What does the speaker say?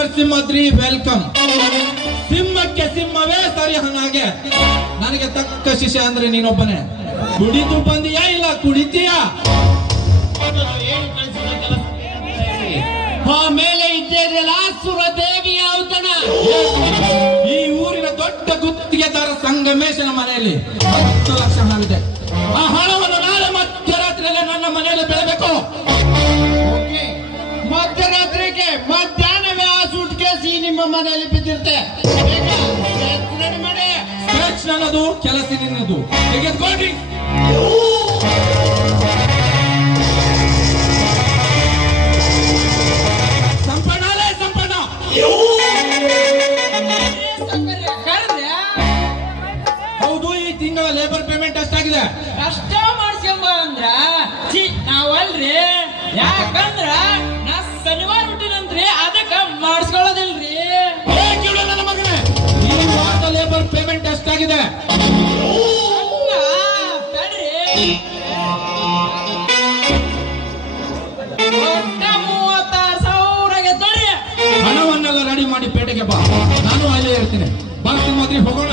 ನರಸಿಂಹದ್ರಿ welcome. ಸಿಂಹಕ್ಕೆ ಸಿಂಹವೇ ಸರಿ ಹಾಗೆ. ನನಗೆ ತಕ್ಕ ಶಿಷ್ಯ ಅಂದ್ರೆ ನೀನೊಬ್ಬನೇ. ಕುಡಿದು ಬಂದಿಯಾ ಇಲ್ಲ ಕುಡಿತೀಯಾ? ಮೇಲೆ ಇದ್ದೇದಲ್ಲ ಸುರದೇವಿಯ ಔತಣ. ಈ ಊರಿನ ದೊಡ್ಡ ಗುತ್ತಿಗೆದಾರ ಸಂಗಮೇಶನ ಮನೆಯಲ್ಲಿ 10 ಲಕ್ಷ ಹಣವಿದೆ. ಆ ಹಣವನ್ನು ನಾಳೆ ಮಧ್ಯರಾತ್ರಿಯಲ್ಲಿ ನನ್ನ ಮನೆಯಲ್ಲಿ ಬೆಳಬೇಕು. ಮಧ್ಯರಾತ್ರಿಗೆ ಮಧ್ಯಾಹ್ನವೇ ಆ ಸೂಟ್ ಕೇಸಿ ನಿಮ್ಮ ಮನೆಯಲ್ಲಿ ಬಿದ್ದಿರುತ್ತೆ. ಸ್ಕೆಚ್ ನನ್ನದು, ಕೆಲಸ ನಿನ್ನದು. ತೆಗೆದುಕೊಂಡ್ರಿ. ಹೌದು, ಈ ತಿಂಗಳ ಲೇಬರ್ ಪೇಮೆಂಟ್ ಎಷ್ಟಾಗಿದೆ? ಕಷ್ಟ ಮಾಡ್ಸ್ಕೊಂಬ ಅಂದ್ರ ನಾವಲ್ರಿ. ಯಾಕಂದ್ರ ನಾ ಶನಿವಾರ ಹುಟ್ಟಿನಂತ್ರಿ, ಅದಕ್ಕ ಮಾಡಿಸ್ಕೊಳ್ಳೋದಿಲ್ರಿ. ನನ್ನ ಮಗನೇ, ಈ ವಾರದ ಲೇಬರ್ ಪೇಮೆಂಟ್ ಎಷ್ಟಾಗಿದೆ? ಒಟ್ಟ 36,000 ತಡಿ. ಹಣವನ್ನೆಲ್ಲ ರೆಡಿ ಮಾಡಿ ಪೇಟೆಗೆ ಬಾ. ನಾನು ಅಲ್ಲೇ ಇರ್ತೀನಿ. ಬಾ ಸಿಂಹದ್ರಿ, ಹೋಗೋಣ.